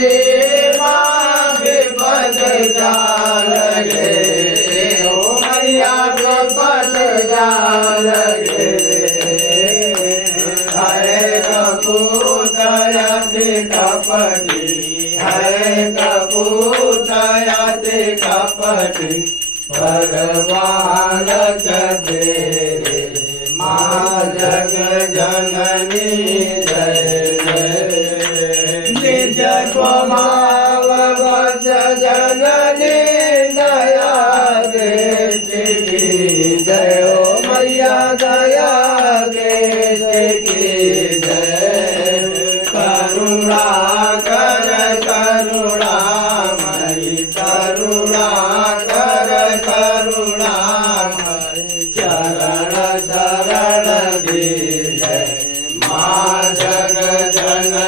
दे मांगे बद जाल गे ओ मैया बद जाल गे है कपूत अति कपटी है कपूत अति कपटी भगवान तेरे माँ जग जननी जय जय निज स्वभाव वच जननी दया की जय ओ मैया दया की जय करुणा